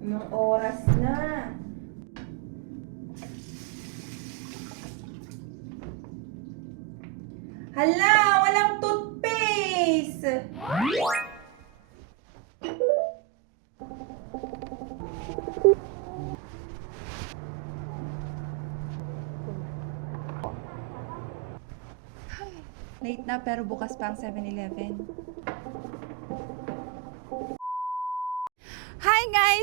Anong oras na? Hala, walang toothpaste! Late na pero bukas pa ang 7-Eleven.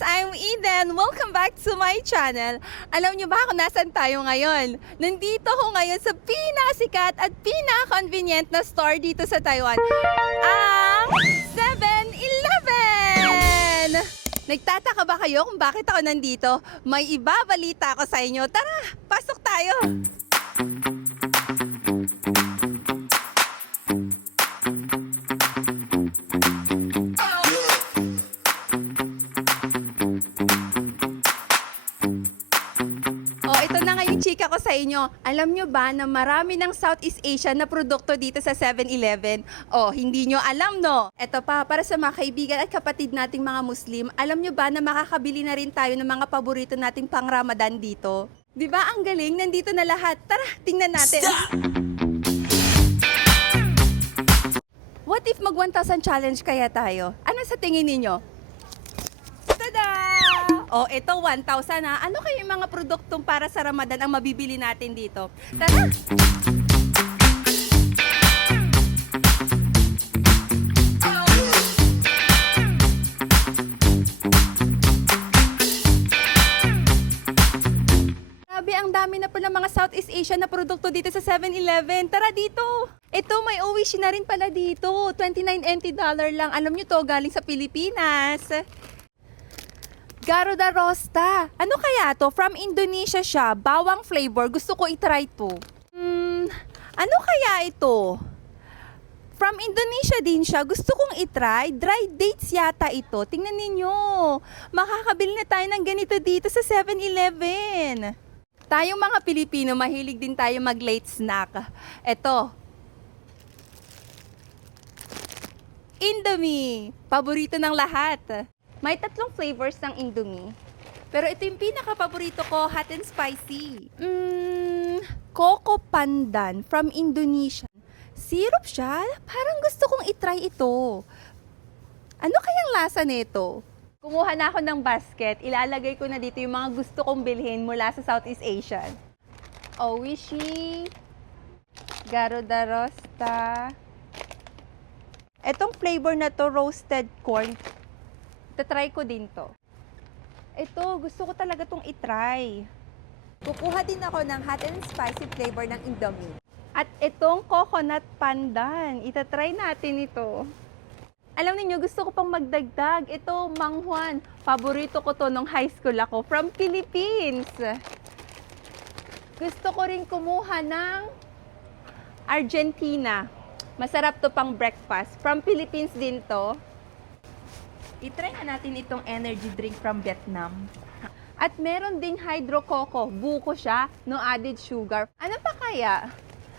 I'm Eden! Welcome back to my channel. Alam niyo ba kung nasan tayo ngayon? Nandito ko ngayon sa pinakasikat at pinaka-convenient na store dito sa Taiwan. Ang 7-Eleven! Nagtataka ba kayo kung bakit ako nandito? May ibabalita ako sa inyo. Tara, pasok tayo! Sa inyo. Alam nyo ba na marami ng Southeast Asian na produkto dito sa 7-Eleven? Oh, hindi nyo alam, no? Ito pa, para sa mga kaibigan at kapatid nating mga Muslim, alam nyo ba na makakabili na rin tayo ng mga paborito nating pang Ramadan dito? Di ba ang galing? Nandito na lahat. Tara, tingnan natin. What if mag 1,000 challenge kaya tayo? Ano sa tingin ninyo? O, oh, ito 1,000 ha. Ano kayo mga produktong para sa Ramadan ang mabibili natin dito? Tara! Grabe, ang dami na ng mga Southeast Asian na produkto dito sa 7-Eleven. Tara dito! Ito, may Oishi na rin pala dito. 29 NT dollar lang. Alam nyo to, galing sa Pilipinas. Garuda Rosta. Ano kaya to? From Indonesia siya. Bawang flavor. Gusto ko itry to. Hmm, ano kaya ito? From Indonesia din siya. Gusto kong itry. Dry dates yata ito. Tingnan ninyo. Makakabili na tayo ng ganito dito sa 7-Eleven. Tayong mga Pilipino, mahilig din tayo mag-late snack. Ito. Indomie. Paborito ng lahat. May tatlong flavors ng Indomie. Pero ito yung pinaka-paborito ko, hot and spicy. Mmm, Coco Pandan from Indonesia. Syrup siya? Parang gusto kong itry ito. Ano kayang lasa nito? Kumuha na ako ng basket. Ilalagay ko na dito yung mga gusto kong bilhin mula sa Southeast Asia. Oishi, Garuda Rosta. Etong flavor na to, roasted corn. Tatry ko din to. Ito, gusto ko talaga tong itry. Kukuha din ako ng hot and spicy flavor ng Indomie. At itong coconut pandan, itatry natin ito. Alam niyo gusto ko pang magdagdag. Ito, manghuan. Paborito ko to nung high school ako from Philippines. Gusto ko rin kumuha ng Argentina. Masarap to pang breakfast. From Philippines din to. I-try na natin itong energy drink from Vietnam. At meron ding hydro coco. Buko siya, no added sugar. Ano pa kaya?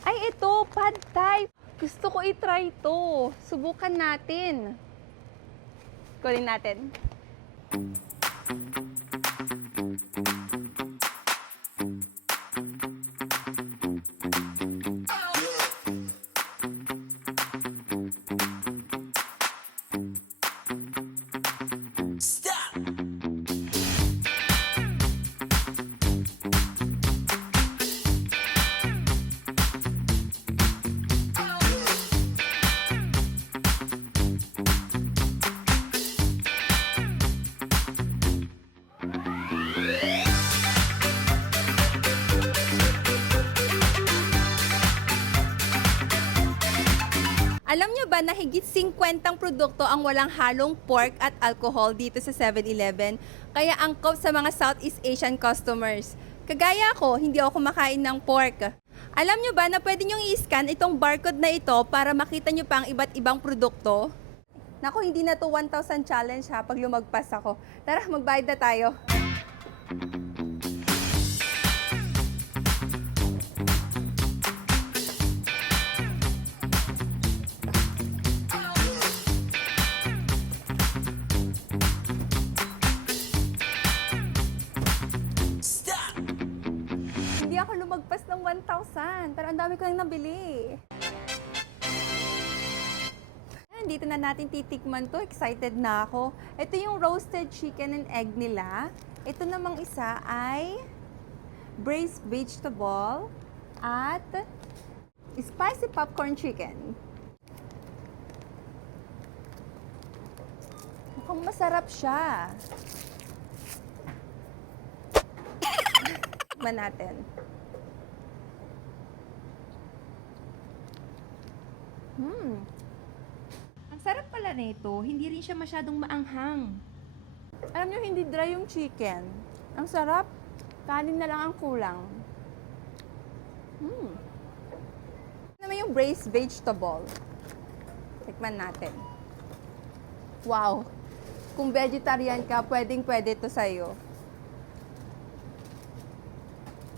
Ay, ito, pad thai. Gusto ko i-try to. Subukan natin. Kunin natin. Alam ba na higit 50 produkto ang walang halong pork at alcohol dito sa 7-Eleven? Kaya angkop sa mga Southeast Asian customers. Kagaya ko, hindi ako kumakain ng pork. Alam nyo ba na pwede nyo i-scan itong barcode na ito para makita nyo pa ang iba't ibang produkto? Naku, hindi na to 1,000 challenge ha pag lumagpas ako. Tara, magbayad na tayo. 1,000. Pero ang dami ko nang nabili. Ayan, dito na natin titikman to. Excited na ako. Ito yung roasted chicken and egg nila. Ito namang isa ay braised vegetable at spicy popcorn chicken. Mukhang masarap siya. Tikman natin. Hmm. Ang sarap pala nito, hindi rin siya masyadong maanghang. Alam nyo, hindi dry yung chicken. Ang sarap. Kanin na lang ang kulang. Hmm. Naman yung braised vegetable? Tikman natin. Wow. Kung vegetarian ka, pwedeng pwede to sa'yo.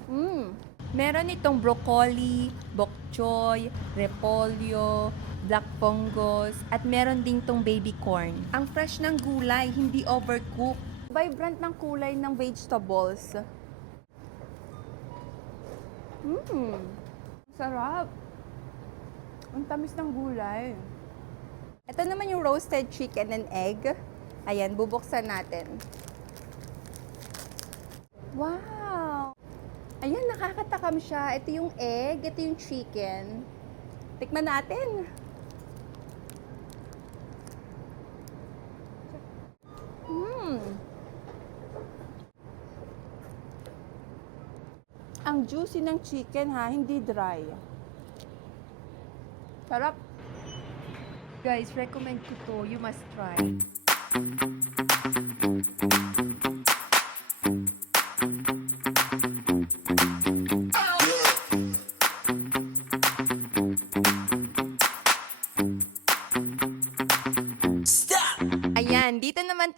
Hmm. Meron itong broccoli, bok choy, repolyo, black fungus, at meron ding tong baby corn. Ang fresh ng gulay, hindi overcooked. Vibrant ng kulay ng vegetables. Mmm. Sarap. Ang tamis ng gulay. Ito naman yung roasted chicken and egg. Ayan, bubuksan natin. Wow! Ayan, nakakatakam siya. Ito yung egg, ito yung chicken. Tikman natin. Mmm. Ang juicy ng chicken ha, hindi dry. Sarap. Guys, recommend ko to. You must try.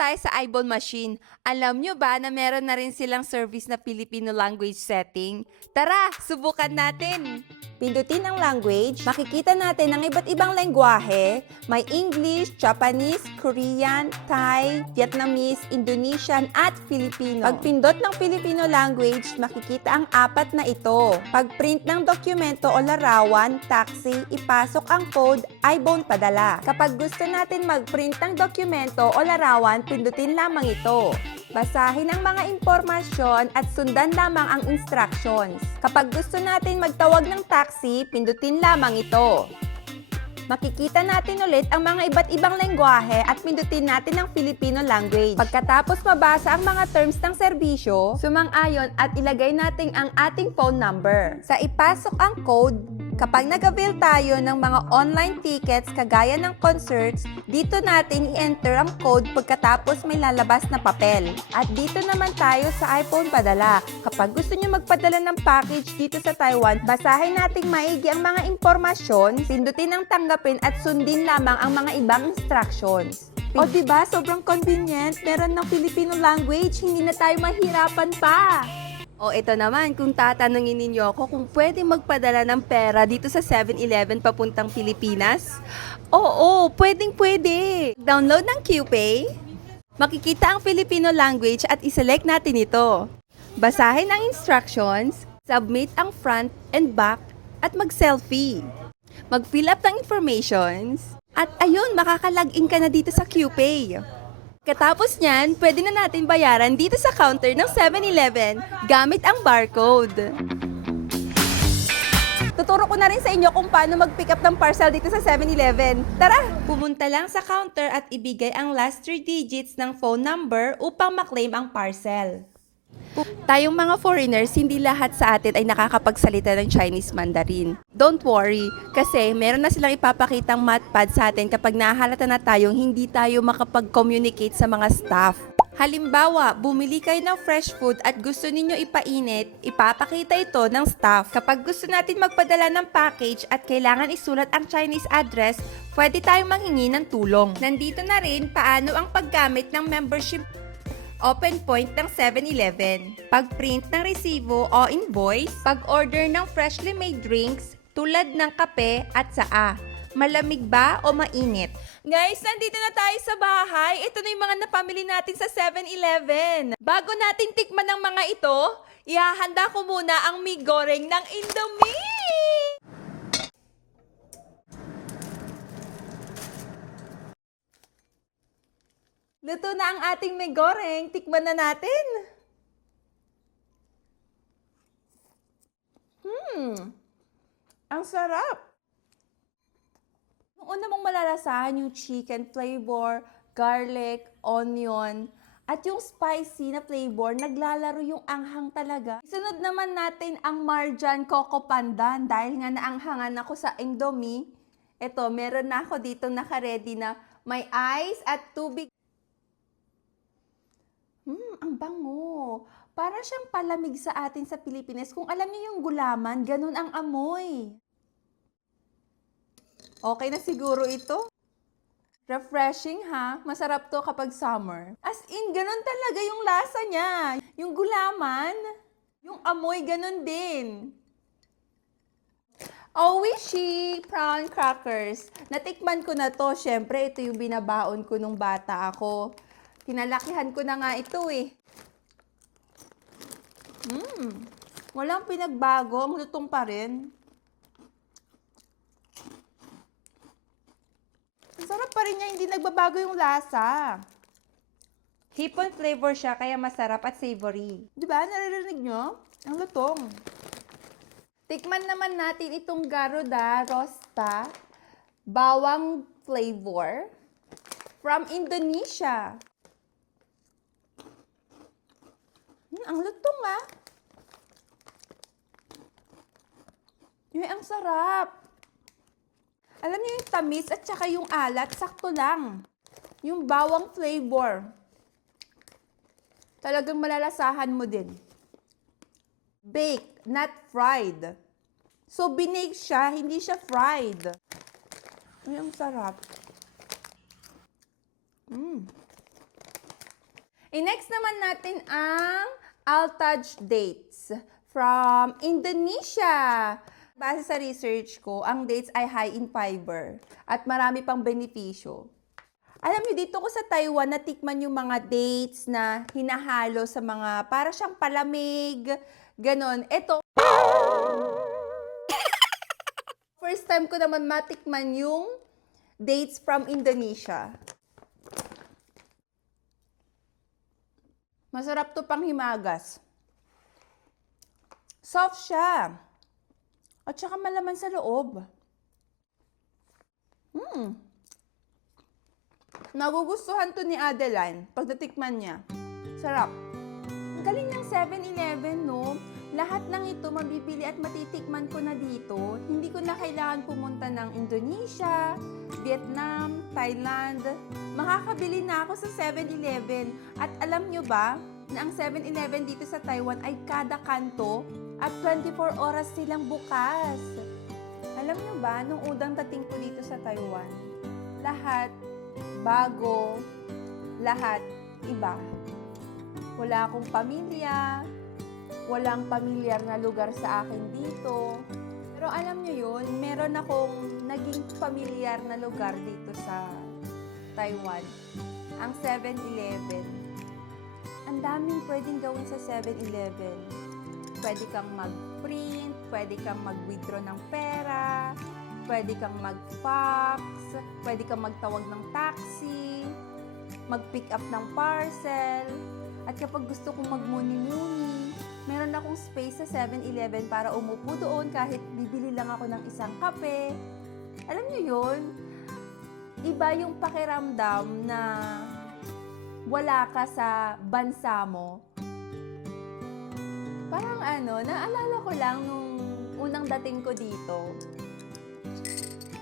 Tayo sa iBone Machine. Alam nyo ba na meron na rin silang service na Filipino language setting? Tara, subukan natin! Pindutin ang language, makikita natin ang iba't ibang lengguwahe. May English, Japanese, Korean, Thai, Vietnamese, Indonesian, at Filipino. Pag pindot ng Filipino language, makikita ang apat na ito. Pag print ng dokumento o larawan, taxi, ipasok ang code, iBone padala. Kapag gusto natin mag-print ng dokumento o larawan, pindutin lamang ito. Basahin ang mga impormasyon at sundan lamang ang instructions. Kapag gusto natin magtawag ng taxi, pindutin lamang ito. Makikita natin ulit ang mga iba't ibang lengguwahe at pindutin natin ang Filipino language. Pagkatapos mabasa ang mga terms ng serbisyo, sumang-ayon at ilagay natin ang ating phone number. Sa ipasok ang code, kapag nag-avail tayo ng mga online tickets kagaya ng concerts, dito natin i-enter ang code pagkatapos may lalabas na papel. At dito naman tayo sa iPhone padala. Kapag gusto nyo magpadala ng package dito sa Taiwan, basahin nating maigi ang mga impormasyon, pindutin ang tanggapin at sundin lamang ang mga ibang instructions. O di ba sobrang convenient, meron ng Filipino language, hindi na tayo mahirapan pa. O ito naman, kung tatanungin ninyo ako kung pwede magpadala ng pera dito sa 7-Eleven papuntang Pilipinas, oo, pwedeng pwede. Download ng QPay, makikita ang Filipino language at iselect natin ito. Basahin ang instructions, submit ang front and back, at mag-selfie. Mag-fill up ng informations, at ayun, makakalagin ka na dito sa QPay. Katapos niyan, pwede na natin bayaran dito sa counter ng 7-Eleven gamit ang barcode. Tuturo ko na rin sa inyo kung paano mag-pick up ng parcel dito sa 7-Eleven. Tara! Pumunta lang sa counter at ibigay ang last 3 digits ng phone number upang maklaim ang parcel. Tayong mga foreigners, hindi lahat sa atin ay nakakapagsalita ng Chinese Mandarin. Don't worry, kasi meron na silang ipapakitang matpad sa atin kapag nahalata na tayong hindi tayo makapag-communicate sa mga staff. Halimbawa, bumili kayo ng fresh food at gusto ninyo ipainit, ipapakita ito ng staff. Kapag gusto natin magpadala ng package at kailangan isulat ang Chinese address, pwede tayong manghingi ng tulong. Nandito na rin paano ang paggamit ng membership open point ng 7-Eleven, pag-print ng resibo o invoice, pag-order ng freshly made drinks tulad ng kape at saa. Malamig ba o mainit? Guys, nandito na tayo sa bahay. Ito na yung mga napamili natin sa 7-Eleven. Bago natin tikman ng mga ito, Ihahanda ko muna ang mi goreng ng Indomie! Luto na ang ating may goreng. Tikman na natin. Hmm. Ang sarap. Yung una mong malalasahan yung chicken flavor, garlic, onion, at yung spicy na flavor, naglalaro yung anghang talaga. Sunod naman natin ang Marjan Coco Pandan dahil nga naanghangan ako sa Indomie. Ito, meron na ako dito naka-ready na may ice at tubig. Ang bango. Para siyang palamig sa atin sa Pilipinas. Kung alam niyo yung gulaman, ganun ang amoy. Okay na siguro ito. Refreshing ha? Masarap to kapag summer. As in, ganun talaga yung lasa niya. Yung gulaman, yung amoy ganun din. Oishi prawn crackers. Natikman ko na to. Siyempre, ito yung binabaon ko nung bata ako. Kinalakihan ko na nga ito eh. Mmm. Walang pinagbago. Ang lutong pa rin. Ang sarap pa rin niya, hindi nagbabago yung lasa. Hipon flavor siya, kaya masarap at savory. Di ba? Naririnig nyo? Ang lutong. Tikman naman natin itong Garuda Rosta bawang flavor from Indonesia. Hmm, ang lutong ah. Yung ang sarap. Alam niyo yung tamis at saka yung alat, sakto lang. Yung bawang flavor. Talagang malalasahan mo din. Baked, not fried. So, binake siya, hindi siya fried. Ay, ang sarap. Mm. I-next naman natin ang Altaj dates from Indonesia. Base sa research ko, ang dates ay high in fiber at marami pang benepisyo. Alam niyo, dito ko sa Taiwan, natikman yung mga dates na hinahalo sa mga, para siyang palamig, ganon. Ito, first time ko naman matikman yung dates from Indonesia. Masarap to pang himagas. Soft siya. At saka malaman sa loob. Hmm. Nagugustuhan to ni Adeline pag natikman niya. Sarap. Ang galing ng 7-Eleven, no? Lahat ng ito mabibili at matitikman ko na dito. Hindi ko na kailangan pumunta ng Indonesia, Vietnam, Thailand. Makakabili na ako sa 7-Eleven. At alam nyo ba na ang 7-Eleven dito sa Taiwan ay kada kanto at 24 oras silang bukas. Alam nyo ba, nung udang dating ko dito sa Taiwan, lahat bago, lahat iba. Wala akong pamilya, walang pamilyar na lugar sa akin dito. Pero alam nyo yun, meron akong naging pamilyar na lugar dito sa Taiwan. Ang 7-Eleven. Ang daming pwedeng gawin sa 7-Eleven. Pwede kang mag-print, pwede kang mag-withdraw ng pera, pwede kang mag-fax, pwede kang magtawag ng taxi, mag-pick up ng parcel, at kapag gusto kong magmuni-muni, meron akong space sa 7-Eleven para umupo doon kahit bibili lang ako ng isang kape. Alam niyo yun? Iba yung pakiramdam na wala ka sa bansa mo. Parang ano, naalala ko lang nung unang dating ko dito.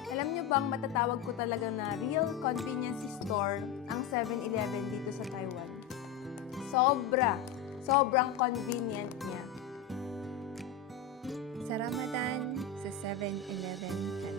Alam niyo bang matatawag ko talaga na real convenience store ang 7-Eleven dito sa Taiwan? Sobra. Sobrang convenient niya. Sa Ramadan, sa 7-Eleven ka na.